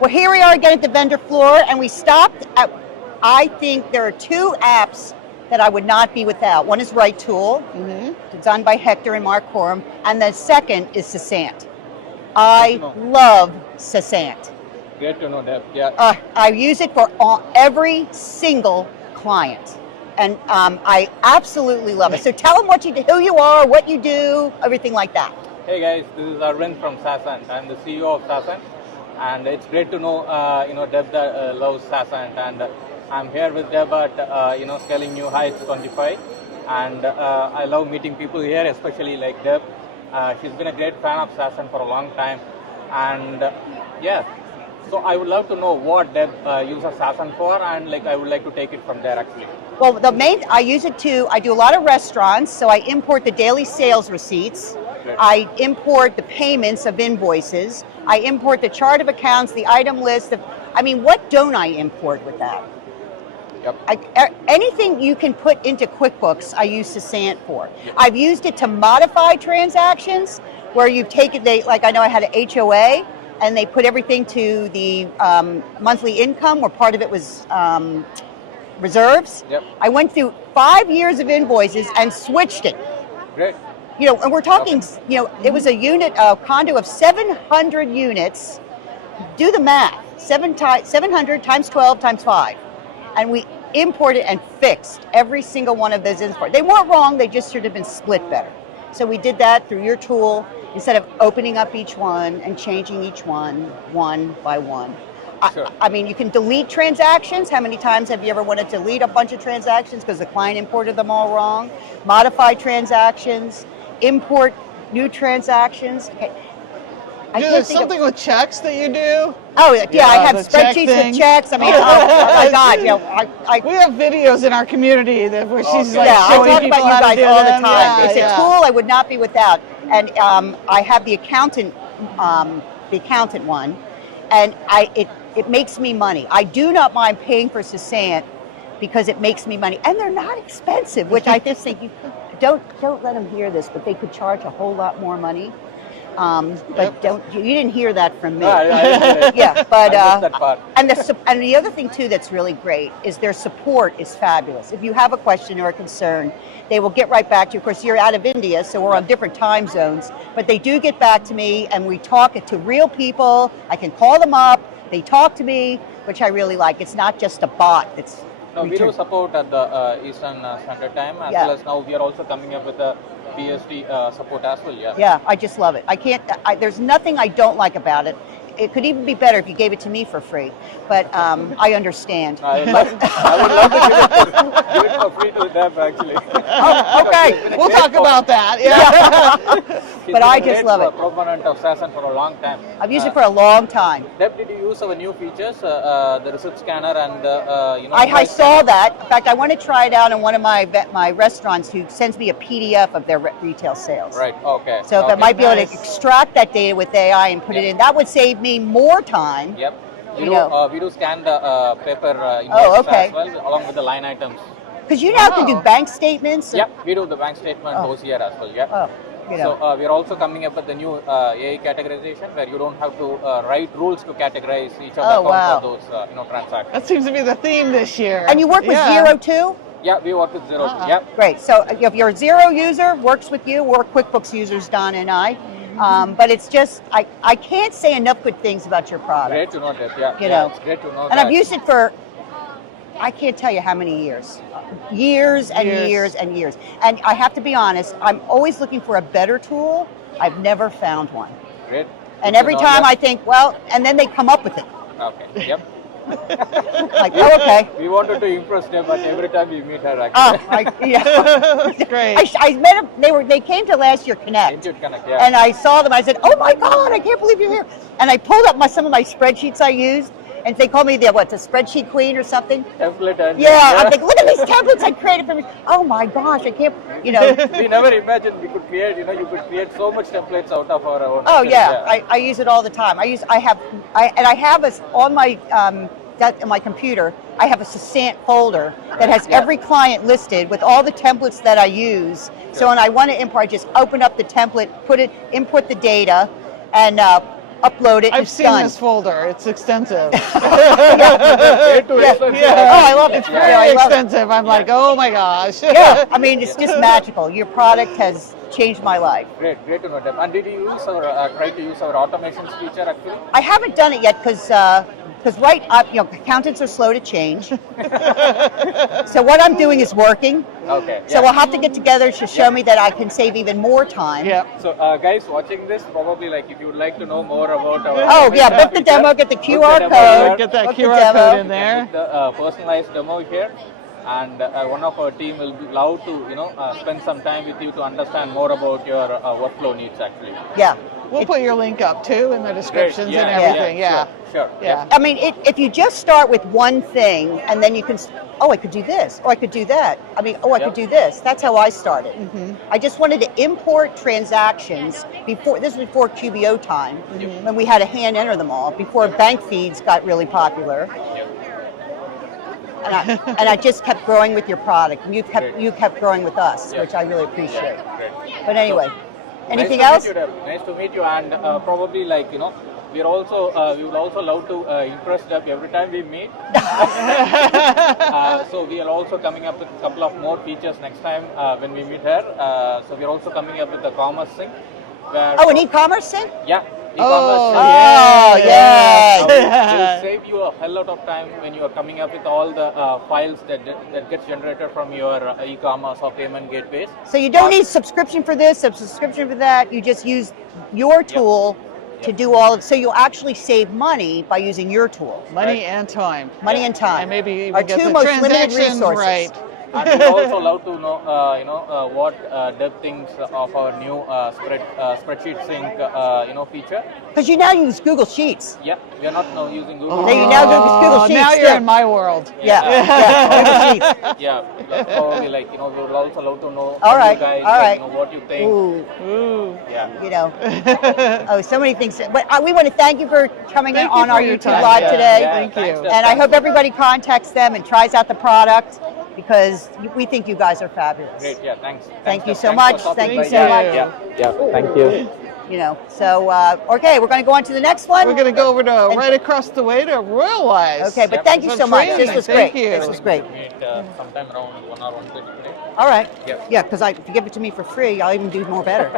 Well, here we are again at the vendor floor, and we stopped at, I think there are two apps that I would not be without. One is Right Tool, done by Hector and Mark Coram, and the second is Saasant. I love Saasant. Great to know, Deb. Yeah. I use it for every single client, and I absolutely love it. So tell them what you do, who you are, what you do, everything like that. Hey guys, this is Arvind from Saasant. I'm the CEO of Saasant, and it's great to know, Deb loves Saasant, and I'm here with Deb at, Scaling New Heights 25, and I love meeting people here, especially like Deb. She's been a great fan of Saasant for a long time, and so I would love to know what Deb uses Saasant for, and I would like to take it from there actually. Well, I use it I do a lot of restaurants, so I import the daily sales receipts. Great. I import the payments of invoices. I import the chart of accounts, the item list. What don't I import with that? Yep. Anything you can put into QuickBooks, I use Saasant for. I've used it to modify transactions where you take it, I know I had an HOA, and they put everything to the monthly income, where part of it was reserves. Yep. I went through 5 years of invoices and switched it. Great. And we're talking, it was a condo of 700 units. Do the math, 700 times 12 times 5. And we imported and fixed every single one of those imports. They weren't wrong, they just should have been split better. So we did that through your tool, instead of opening up each one and changing each one by one. Sure. You can delete transactions. How many times have you ever wanted to delete a bunch of transactions because the client imported them all wrong? Modify transactions, import new transtions. Okay. There's something with checks that you do? Oh, yeah, I have spreadsheets with checks. Oh my God, we have videos in our community where she's showing I talk people about you guys all the time. It's a tool I would not be without. And I have the accountant one, and it makes me money. I do not mind paying for Saasant because it makes me money, and they're not expensive, which I just think don't let them hear this, but they could charge a whole lot more money. But you didn't hear that from me. No, I yeah, but that part. and the other thing too that's really great is their support is fabulous. If you have a question or a concern, they will get right back to you. Of course, you're out of India, so we're on different time zones, but they do get back to me, and we talk to real people. I can call them up, they talk to me, which I really like. It's not just a bot. We do support at the Eastern Standard Time, as well as now we are also coming up with a BST support as well. Yeah, I just love it. There's nothing I don't like about it. It could even be better if you gave it to me for free, but I understand. I would love to give it for free to Deb, actually. Oh, okay. We'll talk about that. Yeah. But I just love it. Proponent of Saasant for a long time. I've used it for a long time. Deb, did you use our new features, the receipt scanner and I saw that. In fact, I want to try it out in one of my restaurants who sends me a PDF of their retail sales. Right. Okay. So if I might be able to extract that data with AI and put it in, that would save me more time. Yep. We do scan the paper invoices as well, along with the line items. Because you now can do bank statements. Yep, we do the bank statement those here as well. Yep. So we are also coming up with the new AI categorization, where you don't have to write rules to categorize each of the accounts of those transactions. That seems to be the theme this year. And you work with Xero too? Yeah, we work with Xero too. Yep. Great. So if you're a Xero user, works with you. We're QuickBooks users, Donna and I. But it's just, I can't say enough good things about your product. Great to know that, it's great to know and I've used it for, I can't tell you how many years. Years and years and years. And I have to be honest, I'm always looking for a better tool. I've never found one. Great. And every time I think, and then they come up with it. Okay, yep. Okay. We wanted to impress them, but every time we meet her, actually. That's great. I met them. They came to last year Connect. And I saw them. I said, "Oh my God, I can't believe you're here!" And I pulled up some of my spreadsheets I used, and they called me the spreadsheet queen or something. Template. I'm like, look at these templates I created for me. Oh my gosh, I can't. We never imagined we could create. You could create so much templates out of our own. Oh yeah. I use it all the time. I have on my computer. I have a Saasant folder that has every client listed with all the templates that I use. So when I want to import, I just open up the template, input the data, and upload it, and I've it's seen done. this folder. It's extensive. Way too expensive. Oh, I love it. It's Yeah, very I love it. extensive. I'm like, oh my gosh. Yeah, I mean, it's just magical. Your product has changed my life. Great to know, Deb. And did you use our try to use our automations feature actually? I haven't done it yet because right up, accountants are slow to change. So what I'm doing is working. Okay. So we'll have to get together to show me that I can save even more time. Yeah. So guys watching this, probably like if you would like to know more about our Oh yeah, automation book the feature, demo, get the book QR demo code. here. Get that Book the QR demo. code in You there. can book the personalized demo here, and one of our team will love to spend some time with you to understand more about your workflow needs actually. Yeah. We'll put your link up too in the descriptions Great. and Yeah, everything. Yeah. Sure. Yeah. I mean, if you just start with one thing and then you can, oh, I could do this, oh, I could do that. I mean, oh, I could do this. That's how I started. I just wanted to import transactions before, this was before QBO time, when we had to hand enter them all, before bank feeds got really popular. And I just kept growing with your product, and you kept growing with us, which I really appreciate. Great. But anyway, anything Nice to else? meet you, Deb. Nice to meet you, and probably like we would also love to impress Deb every time we meet. So we are also coming up with a couple of more features next time when we meet her. So we are also coming up with a commerce sync. Oh, an e-commerce thing? Yeah. Oh, E-commerce. Oh, yay! Will save you a hell lot of time when you are coming up with all the files that gets generated from your e-commerce or payment gateways. So you don't need subscription for this, a subscription for that. You just use your tool to do all of. So you'll actually save money by using your tool. Money and time. Money and time. And maybe even Our get two the most limited transactions resources. right. And we'd also love to know, what Deb thinks of our new spreadsheet sync, feature. Because you now use Google Sheets. Yeah, we are not now using Google. Now you now do Google Sheets. Now you're too. in my world. Yeah, Google Sheets. Yeah, probably like we would also love to know All from right, you guys, all right. what you think. Ooh, Ooh. Yeah. oh, so many things. But we want to thank you for coming Thank on you our for your YouTube time. Live Yeah, today. yeah, Thank thanks, you. Deb. And I hope everybody contacts them and tries out the product because we think you guys are fabulous. Great. Yeah. Thanks. Thank you Deb. so Thanks for much. stopping Thank you by. so much. Yeah. Thank you. So okay, we're going to go on to the next one. We're going to go over to right across the way to Royal Wise. Okay, but thank you Some so much. training. This was Thank great. you. This was great. Meet sometime around 1 or 1:30 today. All right. Yeah. Because if you give it to me for free, I'll even do more better.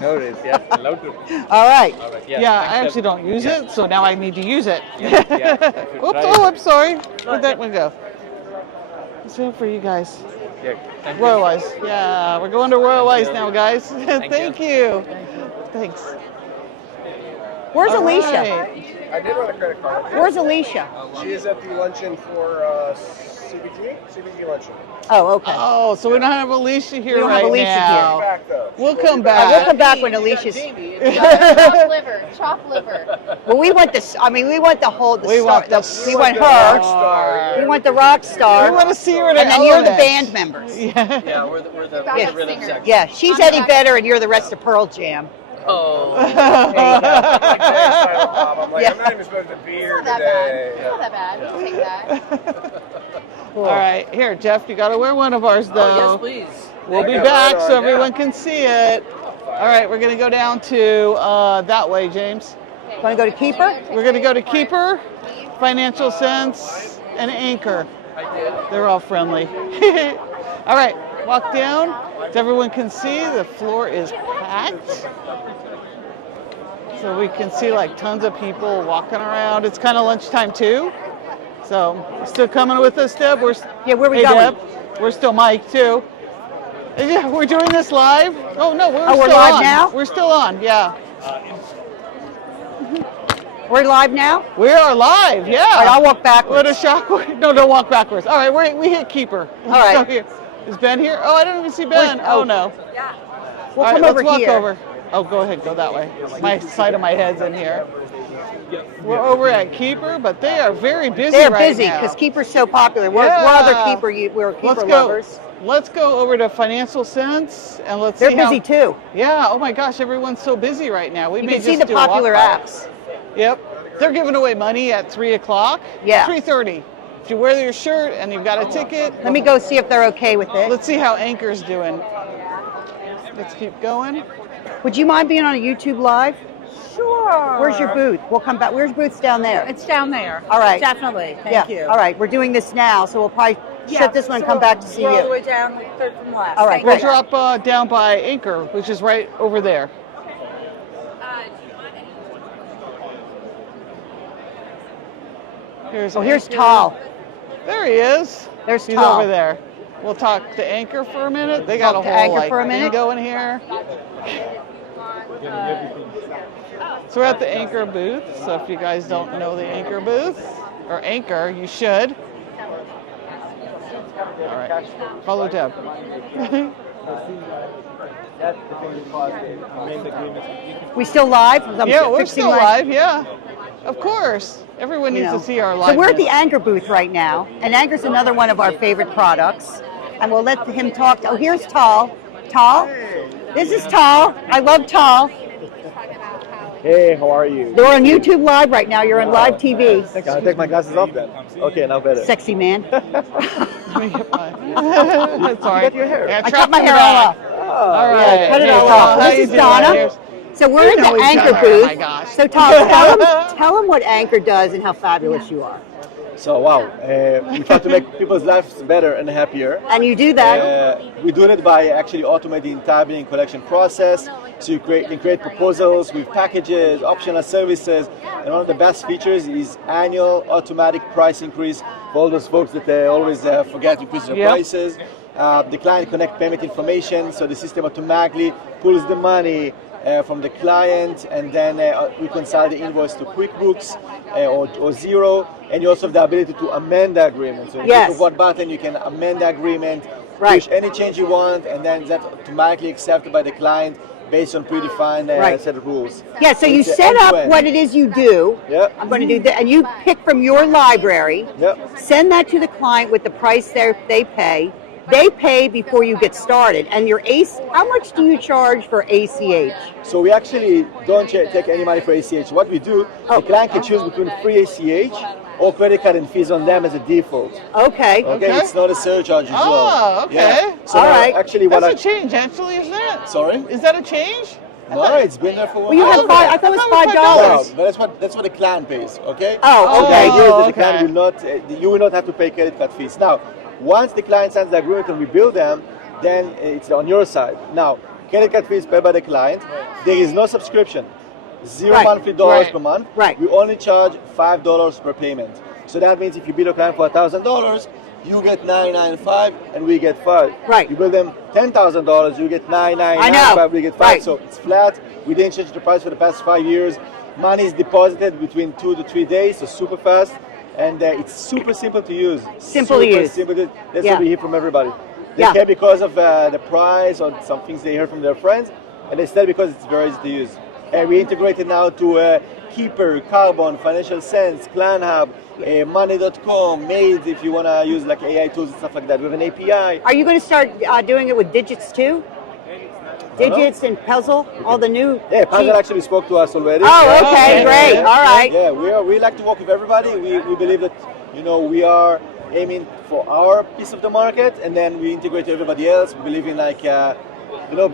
No worries. Yeah. Love to. All right. All right. Yeah, thanks, I Deb. actually don't use it, so now I need to use it. Yeah. You should Oops, try oh, it. I'm sorry. Where'd that one go? It's it for you guys. Yeah. Thank you. Royal Wise. Yeah, we're going to Royal Wise you. now, guys. Thank you. Thanks. Where's All Alicia? right. I did run a credit card. Where's Alicia? She is at the luncheon for CBG luncheon. Oh, okay. Oh, so we don't have Alicia here We don't have right Alicia now. Back though. We'll come We'll back. come back when Alicia's. Chopped liver. Well, we want this. I mean, we want the whole. We want the we want the rock her. star. We want the rock We star. want to see her in And an then you're the element. band members. Yeah. Yeah, we're the Backup rhythm singer. section. Yeah, she's Eddie Vedder, and you're the rest of Pearl Jam. Oh. I'm like, Yeah. I'm not even supposed to be here It's not that bad. today. It's not that bad. We'll take that. All right, here, Jeff, you got to wear one of ours, though. Please. We'll be Yeah, back right on, so everyone yeah. can see it. All right, we're going to go down to that way, James. Want to go to Keeper? We're going to go to Keeper, Financial Sense, and Anchor. They're all friendly. All right, walk down so everyone can see. The floor is packed. So we can see like tons of people walking around. It's kind of lunchtime too. So still coming with us, Deb? Yeah, where we Hey, going? Deb. We're still mic'd too. Yeah, we're doing this live? Oh no, we're Oh, we're still live on. now? We're still on, yeah. We're live now. We are live, yeah. All right, I'll walk What backwards. a shock. No, don't walk backwards. All right, we hit Keeper. All right. So here. Is Ben here? Oh, I don't even see Ben. Where's- Oh, oh. no. We'll All right, come let's over walk here. over. Oh, go ahead, go that way. My side of my head's in here. We're over at Keeper, but they are very busy They're right busy now. because Keeper's so popular. What Yeah. other Keeper? We're Keeper Let's go. lovers. Let's go over to Financial Sense and let's They're see how. busy too. Yeah. Oh my gosh, everyone's so busy right now. We You may can see just the do a popular walk by. apps. Yep. They're giving away money at 3 o'clock. Yeah. 3:30. If you wear your shirt and you've got a ticket. Let me go see if they're okay with it. Let's see how Anchor's doing. Let's keep going. Would you mind being on a YouTube Live? Sure. Where's your booth? We'll come back. Where's booth's down there? It's down there. All right. Definitely. Thank you. All right. We're doing this now, so we'll probably shut this one and come back to see We're all the you. way down, third from left. All right, We'll great. drop down by Anchor, which is right over there. Here's Here's Anchor. Tal. There he is. There's He's Tal. over there. We'll talk to Anchor for a minute. They got Talk a to whole Anchor like for a thing minute? going here. So we're at the Anchor booth. So if you guys don't know the Anchor booth or Anchor, you should. All right, follow Deb. We still live? Yeah, we're still live. Yeah, of course. Everyone needs to see our live. So we're at the Anchor booth right now, and Anchor's another one of our favorite products. And we'll let him talk. Oh, here's Tal. Tal? This is Tal. I love Tal. Hey, how are you? They're on YouTube Live right now. You're on live TV. Can I take my glasses off then? Okay, now better. Sexy man. Let me get mine. Sorry. You got your hair. Yeah, I cut my hair all off. All right. Cut it Hey, all Tal, off. how This you is doing? Donna. Here's- So we're in know the each Anchor other. booth. Oh my gosh. So Tal, tell them what Anchor does and how fabulous you are. So wow, we try to make people's lives better and happier. And you do that. We're doing it by actually automating the entire billing collection process. So you can create proposals with packages, optional services, and one of the best features is annual automatic price increase for all those folks that always forget to increase their prices. The client connect payment information, so the system automatically pulls the money from the client and then reconcile the invoice to QuickBooks or Xero. And you also have the ability to amend the agreement. So you click one button, you can amend the agreement, push any change you want, and then that's automatically accepted by the client based on predefined set of rules. Yeah, so you set up what it is you do. Yep. I'm going to do that, and you pick from your library. Yep. Send that to the client with the price they pay. They pay before you get started. And your how much do you charge for ACH? So we actually don't take any money for ACH. What we do, the client can choose between free ACH or credit card and fees on them as a default. Okay. Okay, it's not a surcharge as well. Oh, okay. Yeah. So all right. Actually, That's a change, actually, isn't it? Sorry? Is that a change? No, it's been there for a while. Well, you have I thought it was $5. No, but that's what the client pays. Okay. Oh, So okay. the idea is that the client will not, you will not have to pay credit card fees. Now, once the client signs the agreement and we bill them, then it's on your side. Now, credit card fees paid by the client. There is no subscription. Zero monthly dollars per month. Right. We only charge $5 per payment. So that means if you bill a client for $1,000, you get $995 and we get $5. Right. You bill them $10,000, you get $995, we get $5. Right. So it's flat. We didn't change the price for the past 5 years. Money is deposited between 2 to 3 days, so super fast. And it's super simple to use. Simple to use. That's what we hear from everybody. They Yeah. care because of the price or some things they hear from their friends, and they stay because it's very easy to use. And we integrated now to Keeper, Carbon, Financial Sense, Plan Hub, Money.com, Made if you want to use like AI tools and stuff like that. We have an API. Are you going to start doing it with digits too? Digits and Puzzle, all the new. Yeah, Puzzle actually spoke to us already. Oh, okay, great. All right. Yeah, we like to work with everybody. We believe that we are aiming for our piece of the market, and then we integrate to everybody else. We believe in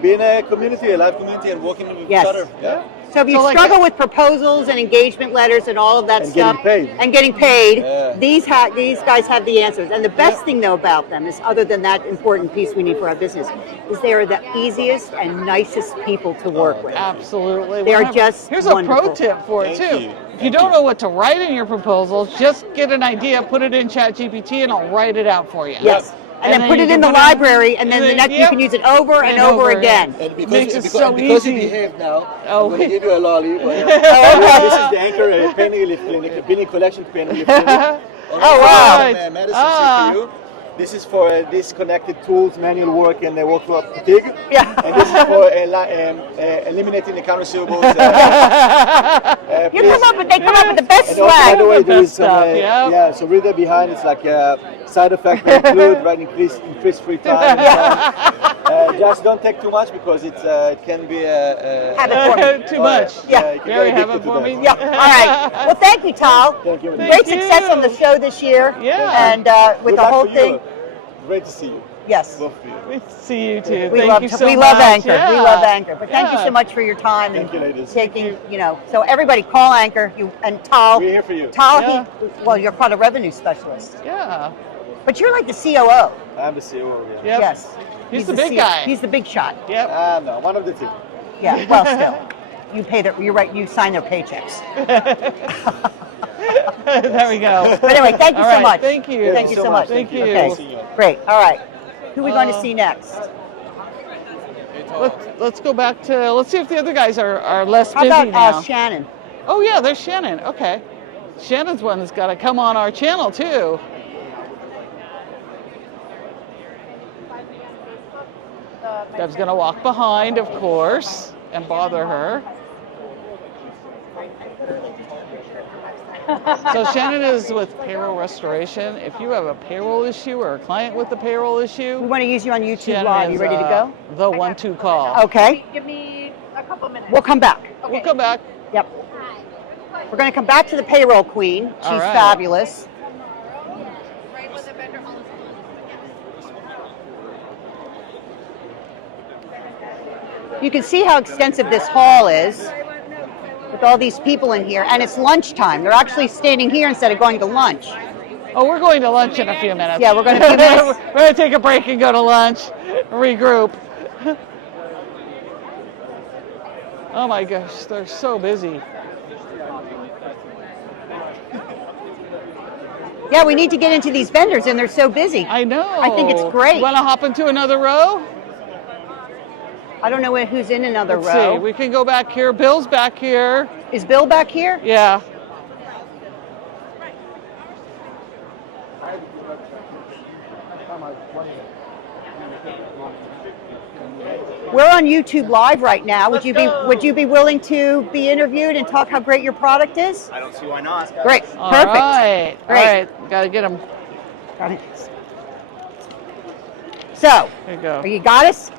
being a community, a live community, and working with each other. Yeah. So if you struggle with proposals and engagement letters and all of that stuff, getting paid, these guys have the answers. And the best thing though about them is, other than that important piece we need for our business, is they are the easiest and nicest people to work with. Absolutely. They are just Here's wonderful. a pro tip for it too. If you don't know what to write in your proposals, just get an idea, put it in ChatGPT, and it'll write it out for you. Yes. And then put it in the library, and then the next you can use it over and over again. And Makes it so because easy. you behave now, Oh. I'm going to give you a lolly. This is the Anchor Pain Relief Clinic, Billing Collection Pain Relief Clinic. Oh, wow. Medicine for you. This is for disconnected tools, manual work, and workflow fatigue. Yeah. And this is for eliminating account receivables. They come up with the best And also, by swag. the way, there is some, Yep. so read that behind. It's like a side effect may include, right? Increase free time. Just don't take too much because it can be Too much. Yeah, Very habit forming. Yeah. All right. Well, thank you, Tal. Thank you. Great success on the show this year. Yeah. And with Good the luck whole for thing. you. Great to see you. Yes. Both of you. We see you too. We Thank love you so we much. love Anchor. Yeah. We love Anchor. But thank you Yeah. so much for your time Thank you, ladies. taking, so everybody call Anchor. And Tal. We're here for you. Tal, Yeah. well, you're called a revenue specialist. Yeah. But you're like the COO. I'm the CEO. Yeah. Yep. Yes. He's the big guy. He's the big shot. Yep. No, one of the two. Yeah. Well, still, you're right. You sign their paychecks. There we go. But anyway, thank you All so right, much. Thank you. Thank you so much. Thank you. Okay. See you. Great. All right. Who are we going to see next? Let's go back to, let's see if the other guys are less How busy about now. Shannon? Oh yeah, there's Shannon. Okay. Shannon's one that's got to come on our channel too. Deb's going to walk behind, of course, and bother her. So Shannon is with payroll restoration. If you have a payroll issue or a client with a payroll We issue, want to use you on YouTube Shannon Live. You is, ready to go? The 1-2 call. Okay. Give me a couple minutes. We'll come back. We'll come back. Yep. We're going to come back to the payroll queen. She's All right. fabulous. Right with the vendor all You can see how extensive this hall is with all these people in here, and it's lunchtime. They're actually standing here instead of going to lunch. Oh, we're going to lunch in a few minutes. Yeah, we're going to a few minutes. We're going to take a break and go to lunch, regroup. Oh my gosh, they're so busy. Yeah, we need to get into these vendors, and they're so busy. I know. I think it's great. Want to hop into another row? I don't know who's in another Let's row. see. We can go back here. Bill's back here. Is Bill back here? Yeah. We're on YouTube Live right now. Would you be willing to be interviewed and talk how great your product is? I don't see why not. Great. All Perfect. right. Great. All right. Got to get him. Got it. So, There you go. you got us?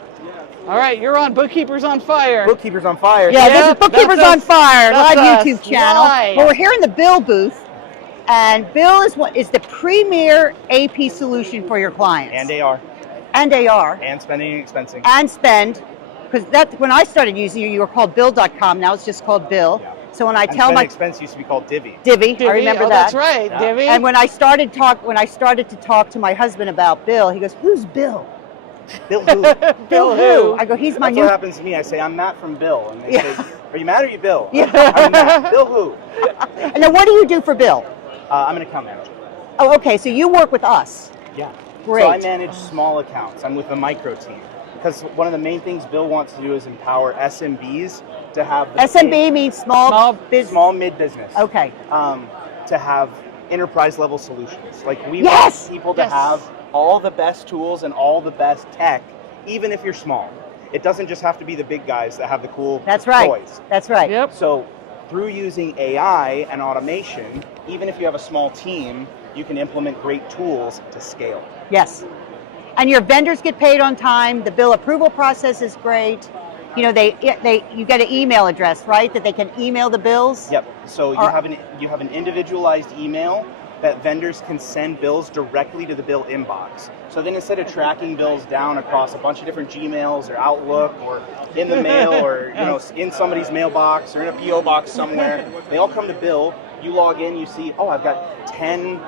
All right. You're on Bookkeepers on Fire. Bookkeepers on fire. Yeah, this is Yep, Bookkeepers that's on us. Fire, That's live us. YouTube channel. Live. Well, we're here in the Bill booth, and Bill is the premier AP solution for your clients. And AR. And AR. And spending and expensing. And spend, because when I started using you were called Bill.com. Now it's just called Bill. Yeah. So when I And tell spend my and expense used to be called Divvy. Divvy, Divvy. I remember Oh, that. that's right. Yeah. Divvy. And when I started to talk to my husband about Bill, he goes, "Who's Bill?" Bill who? Bill who? I go, "He's my That's new." what happens to me. I say, I'm Matt from Bill. And they Yeah. say, are you Matt or are you Bill? Yeah. I'm Matt. Bill who? And then what do you do for Bill? I'm an account manager. Oh, okay. So you work with us. Yeah. Great. So I manage small accounts. I'm with the micro team. Because one of the main things Bill wants to do is empower SMBs to have the SMB means small business. small mid business. Okay. To have enterprise level solutions. Like we Yes! want people to Yes. have all the best tools and all the best tech, even if you're small. It doesn't just have to be the big guys that have the cool That's right. toys. That's right. Yep. So through using AI and automation, even if you have a small team, you can implement great tools to scale. Yes. And your vendors get paid on time. The bill approval process is great. You know, you get an email address, right? That they can email the bills. Yep. So you Or- have an individualized email that vendors can send bills directly to the bill inbox. So then instead of tracking bills down across a bunch of different Gmails or Outlook or in the mail or in somebody's mailbox or in a PO box somewhere, they all come to Bill. You log in, you see, oh, I've got 10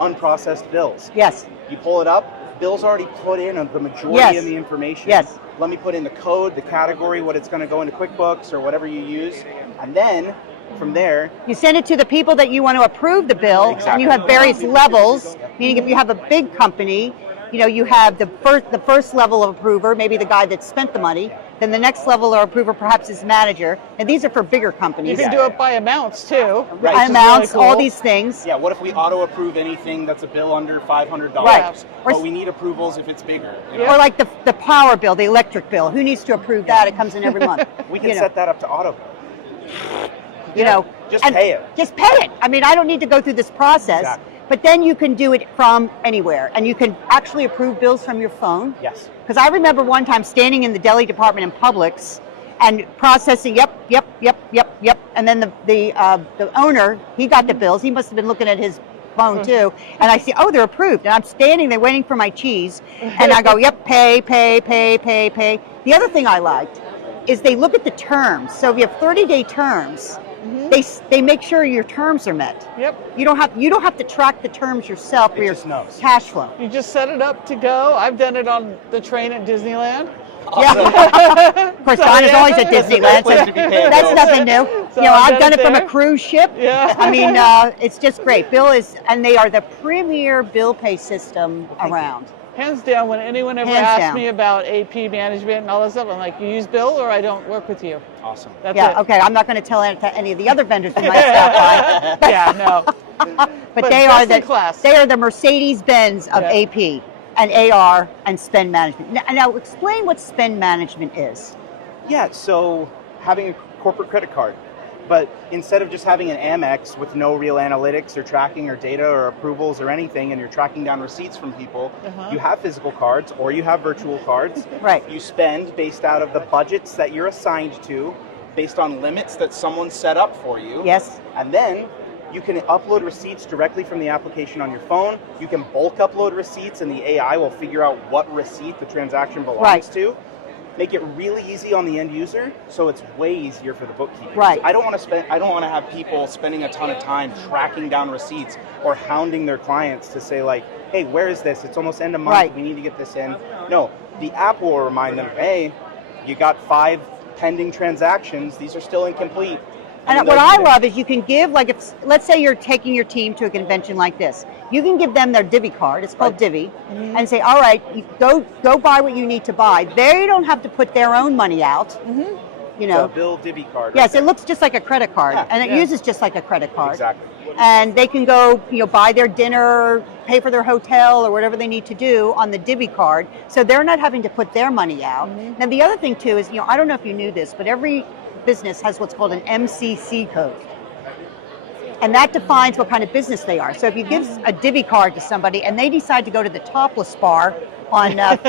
unprocessed bills. Yes. You pull it up, Bill's already put in the majority Yes. of the information. Yes. Let me put in the code, the category, what it's going to go into QuickBooks or whatever you use, and then from there, You send it to the people that you want to approve the bill, and Exactly. you have various levels. Meaning, if you have a big company, you know, you have the first level of approver, maybe the guy that spent the money. Then the next level of approver perhaps is manager, and these are for bigger You companies. can do it by amounts too. Right. which is Amounts, really all cool. these things. yeah, what if we auto approve anything that's a bill under $500? Right. But we need approvals if it's bigger. you know? Or like the power bill, the electric bill. Who needs to approve that? It comes in every month. We can you know. set that up to auto. You know, Just and pay it. Just pay it. I mean, I don't need to go through this process, Exactly. but then you can do it from anywhere, and you can actually approve bills from your phone. Yes. Because I remember one time standing in the deli department in Publix and processing, yep, and then the owner, he got the bills. He must have been looking at his phone too, and I see, oh, they're approved, and I'm standing there waiting for my cheese, and I go, yep, pay. The other thing I liked is they look at the terms. So if you have 30-day terms, they make sure your terms are met. Yep. You don't have to track the terms yourself for It your just knows. cash flow. You just set it up to go. I've done it on the train at Disneyland. Yeah. Of course, Donna's always at Disneyland, so Place to be paying that's bills. nothing new. So I've done it it from a there. cruise ship. Yeah. I mean, it's just great. And they are the premier bill pay system around. Hands down, when anyone ever Hands asks down. me about AP management and all that stuff, I'm like, you use Bill or I don't work with you. Awesome. That's Yeah, it. okay, I'm not going to tell any of the other vendors we might stop by. Yeah, no. But they are best in class. they are the Mercedes-Benz of Yeah. AP and AR and spend management. Now explain what spend management is. Yeah, so having a corporate credit card, but instead of just having an Amex with no real analytics or tracking or data or approvals or anything, and you're tracking down receipts from people, you have physical cards or you have virtual cards. Right. You spend based out of the budgets that you're assigned to, based on limits that someone set up for you. Yes. And then you can upload receipts directly from the application on your phone. You can bulk upload receipts and the AI will figure out what receipt the transaction belongs Right. to. Make it really easy on the end user, so it's way easier for the bookkeeper. Right. I don't want to have people spending a ton of time tracking down receipts or hounding their clients to say like, hey, where is this? It's almost end of month. Right. We need to get this in. No, the app will remind them, hey, you got 5 pending transactions. These are still incomplete. And what I love is you can give, like, if let's say you're taking your team to a convention like this, you can give them their Divvy card. It's called Divvy, and say, all right, you go buy what you need to buy. They don't have to put their own money out. You know. So Bill Divvy card. Yes, it looks just like a credit card, Yeah. and it uses just like a credit card. Exactly. And they can go, buy their dinner, pay for their hotel, or whatever they need to do on the Divvy card. So they're not having to put their money out. Now the other thing too is, I don't know if you knew this, but every business has what's called an MCC code. And that defines what kind of business they are. So if you give a Divvy card to somebody and they decide to go to the Topless Bar on, Route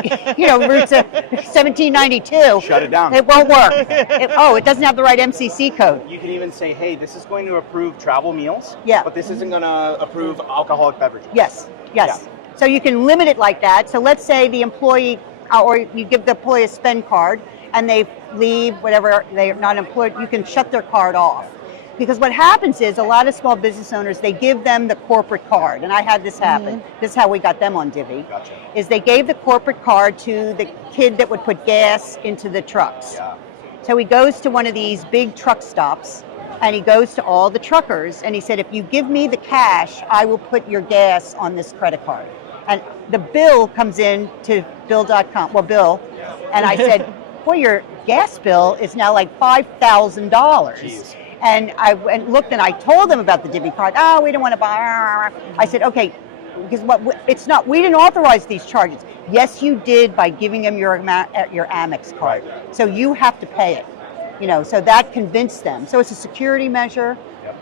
1792, Shut it down. It won't work. It doesn't have the right MCC code. You can even say, hey, this is going to approve travel meals, Yeah. but this isn't going to approve alcoholic beverages. Yes. So you can limit it like that. So let's say the employee, or you give the employee a spend card and they leave, whatever, they're not employed, you can shut their card off. Because what happens is a lot of small business owners, they give them the corporate card. And I had this happen. This is how we got them on Divvy. Gotcha. Is they gave the corporate card to the kid that would put gas into the trucks. Yeah. So he goes to one of these big truck stops and he goes to all the truckers and he said, if you give me the cash, I will put your gas on this credit card. And the bill comes in to bill.com. Well, Bill. And I said, boy, your gas bill is now like $5,000. Jeez. And I went and looked and I told them about the Divvy card. Oh, we don't want to buy. I said, okay, because we didn't authorize these charges. Yes, you did by giving them your Amex card. Right. So you have to pay it. So that convinced them. So it's a security measure,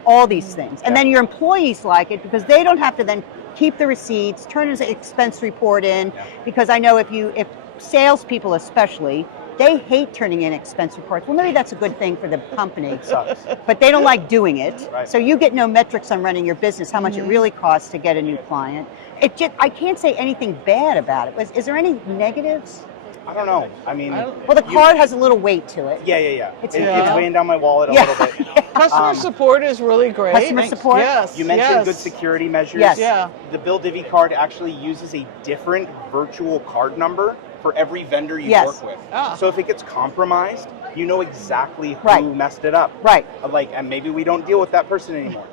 all these things. And then your employees like it because they don't have to then keep the receipts, turn an expense report in, because I know if salespeople especially, they hate turning in expense reports. Well, maybe that's a good thing for the company. It sucks. But they don't like doing it. Right. So you get no metrics on running your business, how much it really costs to get a new client. I can't say anything bad about it. Is there any negatives? I don't know. I mean, Well, the card has a little weight to it. yeah. It's Yeah. weighing down my wallet a little bit. Customer support is really great. Customer support? Yes. You mentioned yes. good security measures. Yes. Yeah. The Bill Divvy card actually uses a different virtual card number for every vendor you Yes. work with. Ah. So if it gets compromised, you know exactly who Right. messed it up. Right. And maybe we don't deal with that person anymore.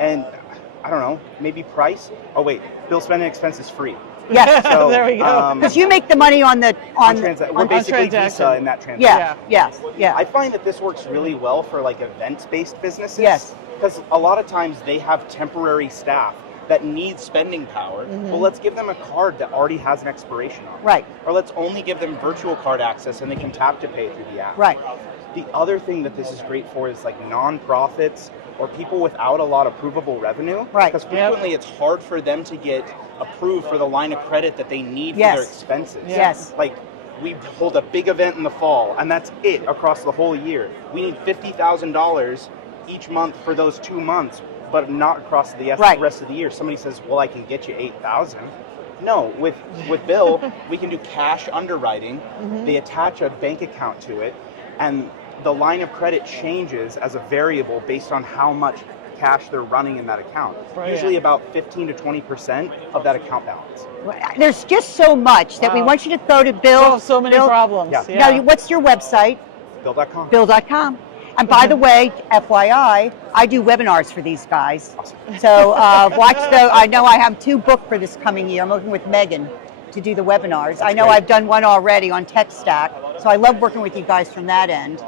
And I don't know, maybe price. Oh wait, bill spending expense is free. Yes. So, There we go. Because you make the money on the we're basically transaction. Visa in that transaction. Yeah. I find that this works really well for like events-based businesses. Yes. Because a lot of times they have temporary staff that need spending power. Well, let's give them a card that already has an expiration on it. Right. Or let's only give them virtual card access and they can tap to pay through the app. Right. The other thing that this is great for is like nonprofits or people without a lot of provable revenue. Right. Because frequently it's hard for them to get approved for the line of credit that they need for Yes. their expenses. Yes. Like we hold a big event in the fall and that's it across the whole year. We need $50,000 each month for those 2 months, but not across the Right. rest of the year. Somebody says, well, I can get you 8,000. No, with Bill, we can do cash underwriting. They attach a bank account to it, and the line of credit changes as a variable based on how much cash they're running in that account. Brilliant. Usually about 15 to 20% of that account balance. There's just so much that we Wow. want you to throw to Bill. Solve so many Bill- problems. Yeah. Yeah. Now, what's your website? Bill.com. Bill.com. And by the way, FYI, I do webinars for these guys. Awesome. So watch the. I know I have 2 booked for this coming year. I'm working with Megan to do the webinars. I know great. I've done one already on Tech Stack. So I love working with you guys from that end.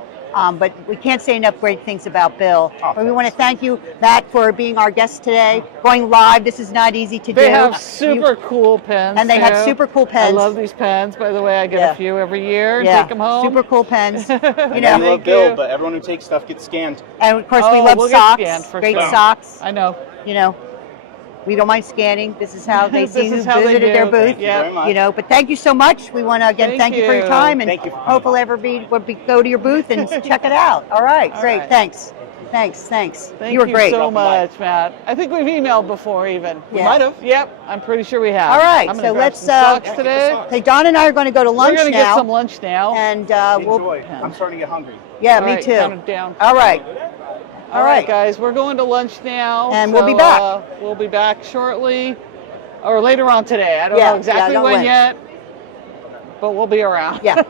But we can't say enough great things about Bill. Oh, But we want to thank you, Matt, for being our guest today. Going live, this is not easy to do. They have super cool pens. And they have too. super cool pens. I love these pens, by the way. I get Yeah. a few every year and Yeah, take them home. super cool pens. You I know, know you Thank love Bill, you. but everyone who takes stuff gets scanned. and of course we Oh, love we'll get socks. scanned for Great sure. socks. I know. You know, we don't mind scanning. This is how they This see who is how they visited their do. booth. Thank you very much. You know, but thank you so much. We want to again thank you for your you. time, and Thank you for coming hopefully go to your booth and check it out. All right, All great. right. Thanks. Thank you were great. so Drop 'em by. much, Matt. I think we've emailed before even. We might have. Yep, I'm pretty sure we have. All right, I'm gonna so grab let's, some socks get the today. socks. Okay, Don and I are going to go to lunch We're gonna now, get some lunch now. and we'll. Enjoy. I'm starting to get hungry. Yeah, All me right, too. count it down. All right. All right, guys, we're going to lunch now. And we'll be back. We'll be back shortly, or later on today. I don't Yeah, know exactly don't when wait. yet, but we'll be around. Yeah.